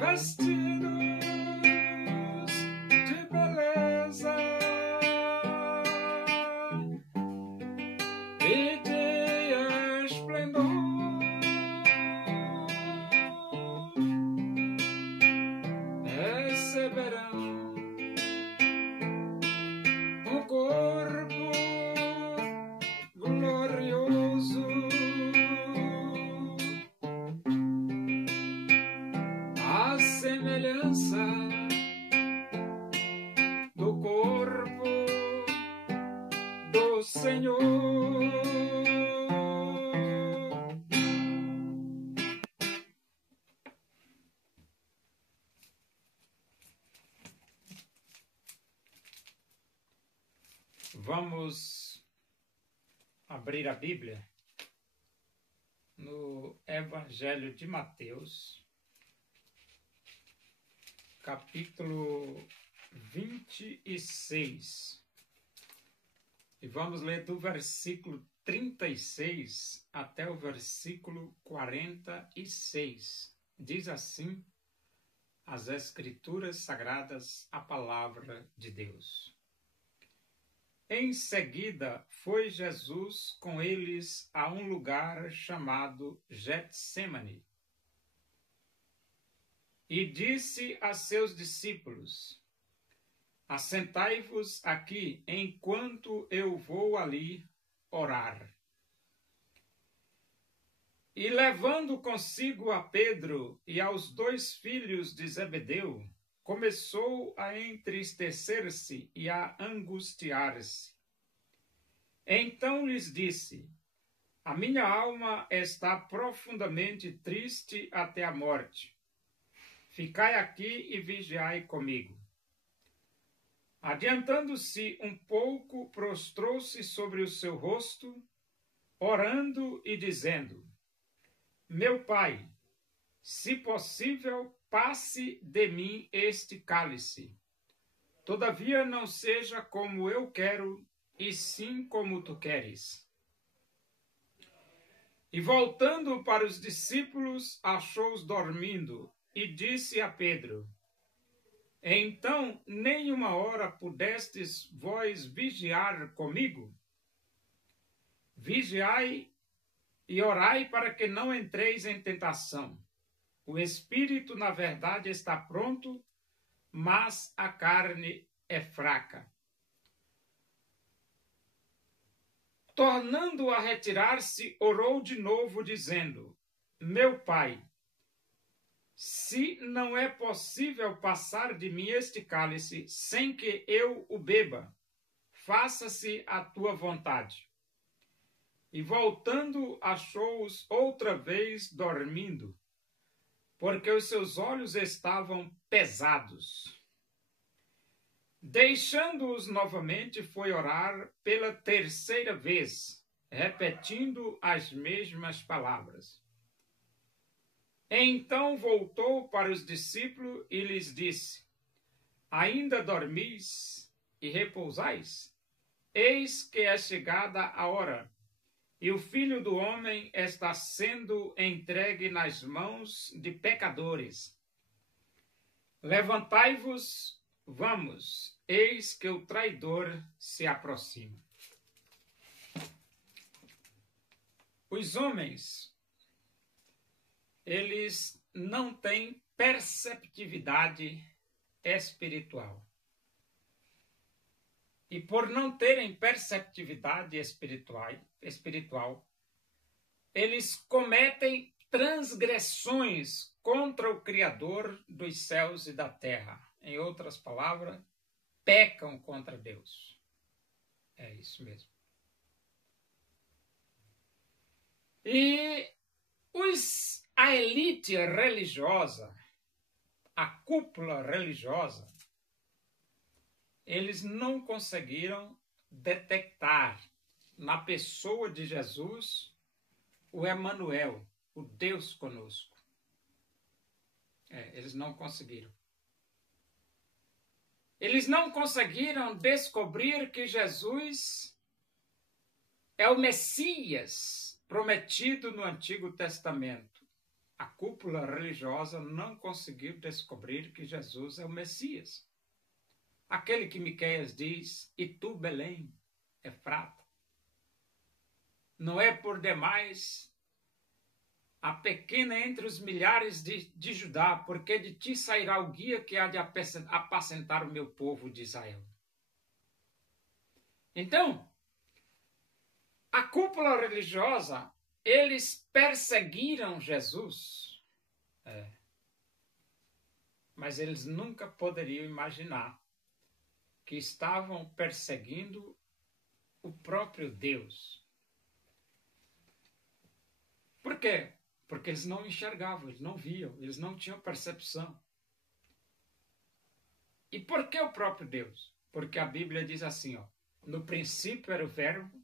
vestidos de beleza e de esplendor. Receberão um corpo glorioso, a semelhança do corpo do Senhor. Vamos abrir a Bíblia no Evangelho de Mateus, capítulo 26. E vamos ler do versículo 36 até o versículo 46. Diz assim as Escrituras Sagradas, a palavra de Deus. Em seguida, foi Jesus com eles a um lugar chamado Getsêmani. E disse a seus discípulos: assentai-vos aqui, enquanto eu vou ali orar. E levando consigo a Pedro e aos 2 filhos de Zebedeu, começou a entristecer-se e a angustiar-se. Então lhes disse: a minha alma está profundamente triste até a morte. Ficai aqui e vigiai comigo. Adiantando-se um pouco, prostrou-se sobre o seu rosto, orando e dizendo: meu Pai, se possível, passe de mim este cálice. Todavia não seja como eu quero, e sim como tu queres. E voltando para os discípulos, achou-os dormindo, e disse a Pedro: então nem uma hora pudestes vós vigiar comigo? Vigiai e orai para que não entreis em tentação. O espírito, na verdade, está pronto, mas a carne é fraca. Tornando a retirar-se, orou de novo, dizendo: meu Pai, se não é possível passar de mim este cálice sem que eu o beba, faça-se a tua vontade. E voltando, achou-os outra vez dormindo, porque os seus olhos estavam pesados. Deixando-os novamente, foi orar pela 3ª vez, repetindo as mesmas palavras. Então voltou para os discípulos e lhes disse: ainda dormis e repousais? Eis que é chegada a hora, e o Filho do Homem está sendo entregue nas mãos de pecadores. Levantai-vos, vamos, eis que o traidor se aproxima. Os homens, eles não têm perceptividade espiritual. E por não terem perceptividade espiritual, eles cometem transgressões contra o Criador dos céus e da terra. Em outras palavras, pecam contra Deus. É isso mesmo. E a elite religiosa, a cúpula religiosa, eles não conseguiram detectar na pessoa de Jesus o Emanuel, o Deus conosco. Eles não conseguiram. Eles não conseguiram descobrir que Jesus é o Messias prometido no Antigo Testamento. a cúpula religiosa não conseguiu descobrir que Jesus é o Messias. Aquele que Miqueias diz, e tu, Belém, Efrata, não é por demais a pequena entre os milhares de Judá, porque de ti sairá o guia que há de apacentar o meu povo de Israel. Então, a cúpula religiosa, eles perseguiram Jesus. Mas eles nunca poderiam imaginar que estavam perseguindo o próprio Deus. Por quê? Porque eles não enxergavam, eles não viam, eles não tinham percepção. E por que o próprio Deus? Porque a Bíblia diz assim, ó, no princípio era o Verbo,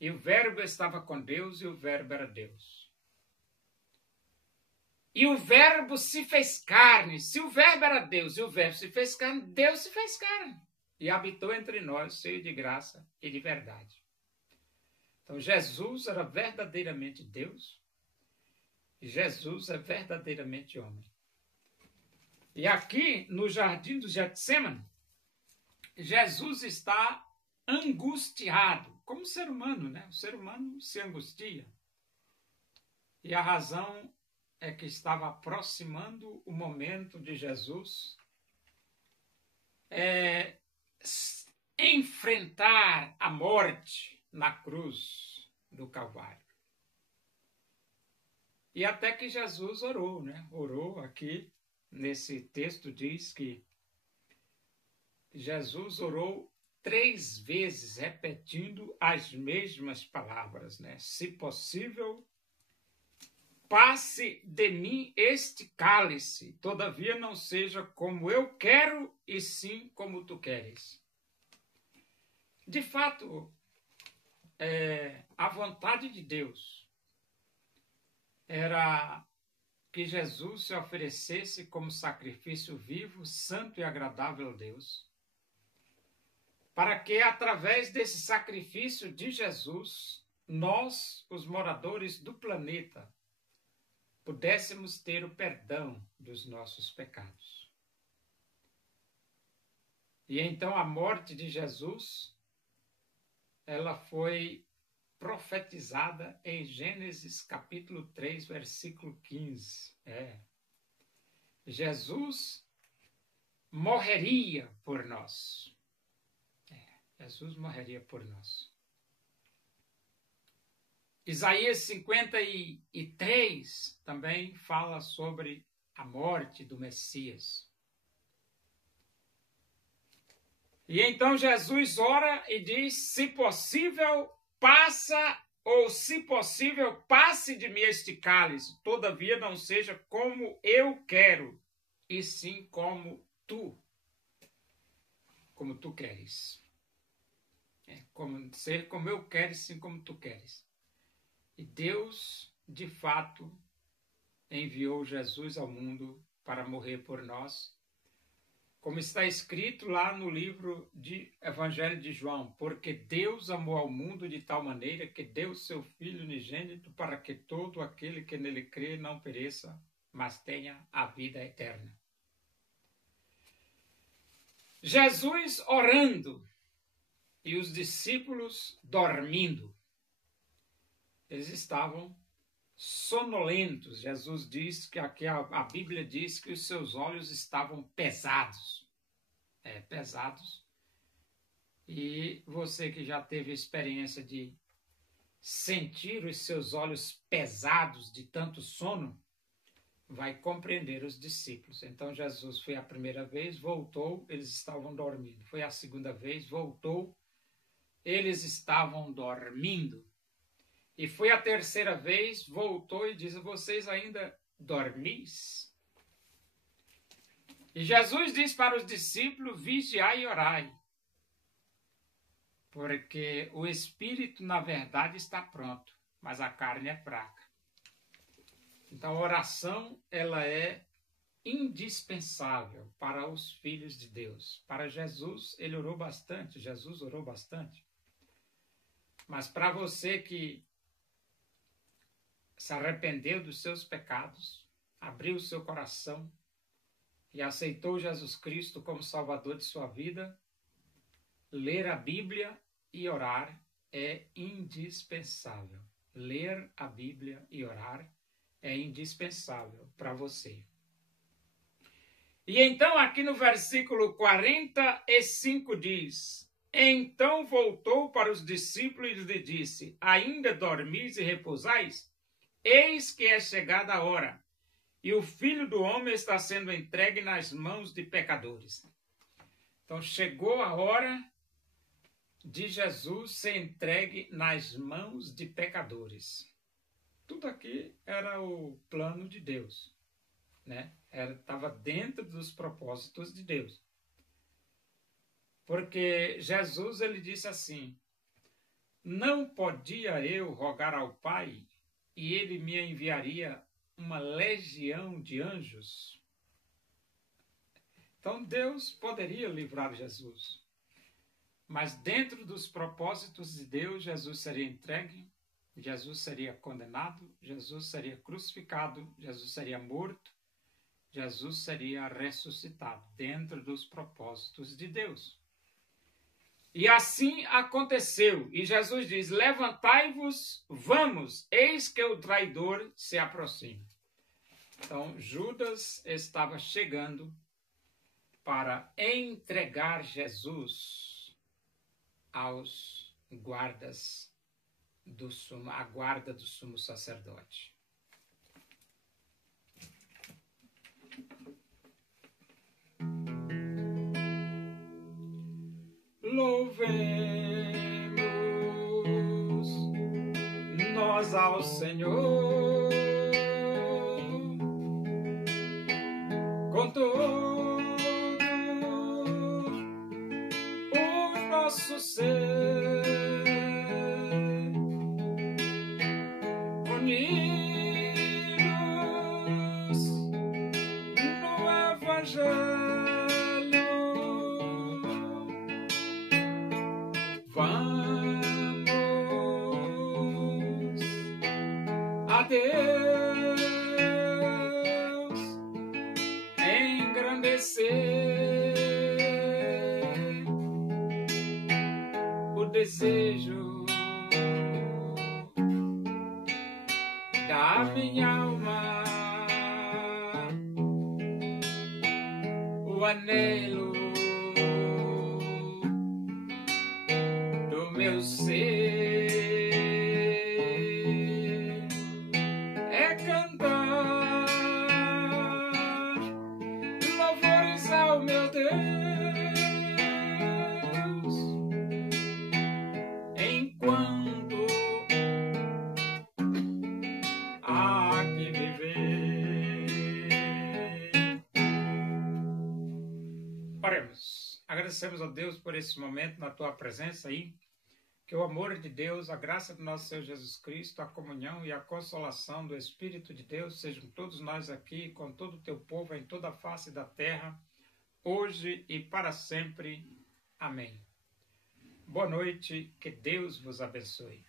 e o Verbo estava com Deus, e o Verbo era Deus. E o Verbo se fez carne. Se o Verbo era Deus e o Verbo se fez carne, Deus se fez carne. E habitou entre nós, cheio de graça e de verdade. Então, Jesus era verdadeiramente Deus e Jesus é verdadeiramente homem. E aqui, no jardim do Getsemane, Jesus está angustiado, como ser humano, né? O ser humano se angustia. E a razão é que estava aproximando o momento de Jesus enfrentar a morte na cruz do Calvário. E até que Jesus orou, né? Orou aqui, nesse texto diz que Jesus orou 3 vezes, repetindo as mesmas palavras, né? Se possível, passe de mim este cálice, todavia não seja como eu quero, e sim como tu queres. De fato, a vontade de Deus era que Jesus se oferecesse como sacrifício vivo, santo e agradável a Deus, para que, através desse sacrifício de Jesus, nós, os moradores do planeta, pudéssemos ter o perdão dos nossos pecados. E então a morte de Jesus, ela foi profetizada em Gênesis capítulo 3, versículo 15. Jesus morreria por nós. Jesus morreria por nós. Isaías 53 também fala sobre a morte do Messias. E então Jesus ora e diz, se possível, passe de mim este cálice, todavia não seja como eu quero, e sim como tu queres. Ser como eu quero, e sim como tu queres. E Deus, de fato, enviou Jesus ao mundo para morrer por nós, como está escrito lá no livro de Evangelho de João, porque Deus amou ao mundo de tal maneira que deu seu Filho unigênito para que todo aquele que nele crê não pereça, mas tenha a vida eterna. Jesus orando e os discípulos dormindo. Eles estavam sonolentos. Jesus diz que aqui a Bíblia diz que os seus olhos estavam pesados. Pesados. E você que já teve a experiência de sentir os seus olhos pesados de tanto sono, vai compreender os discípulos. Então Jesus foi a primeira vez, voltou, eles estavam dormindo. Foi a segunda vez, voltou, eles estavam dormindo. E foi a terceira vez, voltou e disse, vocês ainda dormis? E Jesus diz para os discípulos, vigiai e orai. Porque o espírito, na verdade, está pronto, mas a carne é fraca. Então a oração, ela é indispensável para os filhos de Deus. Para Jesus, ele orou bastante, Jesus orou bastante. Mas para você que se arrependeu dos seus pecados, abriu seu coração e aceitou Jesus Cristo como Salvador de sua vida, ler a Bíblia e orar é indispensável. Ler a Bíblia e orar é indispensável para você. E então aqui no versículo 45 diz: então voltou para os discípulos e lhe disse: ainda dormis e repousais? Eis que é chegada a hora, e o Filho do Homem está sendo entregue nas mãos de pecadores. Então chegou a hora de Jesus ser entregue nas mãos de pecadores. Tudo aqui era o plano de Deus, né? Estava dentro dos propósitos de Deus. Porque Jesus, ele disse assim: não podia eu rogar ao Pai e ele me enviaria uma legião de anjos? Então Deus poderia livrar Jesus. Mas dentro dos propósitos de Deus, Jesus seria entregue, Jesus seria condenado, Jesus seria crucificado, Jesus seria morto, Jesus seria ressuscitado, dentro dos propósitos de Deus. E assim aconteceu. E Jesus diz: levantai-vos, vamos, eis que o traidor se aproxima. Então Judas estava chegando para entregar Jesus aos guardas do sumo, a guarda do sumo sacerdote. Louvemos nós ao Senhor com todo o nosso ser, unidos no Evangelho. Vamos a Deus engrandecer o desejo da minha alma, o anelo do meu ser é cantar louvores ao meu Deus, enquanto há que viver. Oremos. Agradecemos a Deus por esse momento na tua presença aí. Que o amor de Deus, a graça do nosso Senhor Jesus Cristo, a comunhão e a consolação do Espírito de Deus sejam todos nós aqui, com todo o teu povo em toda a face da terra, hoje e para sempre. Amém. Boa noite, que Deus vos abençoe.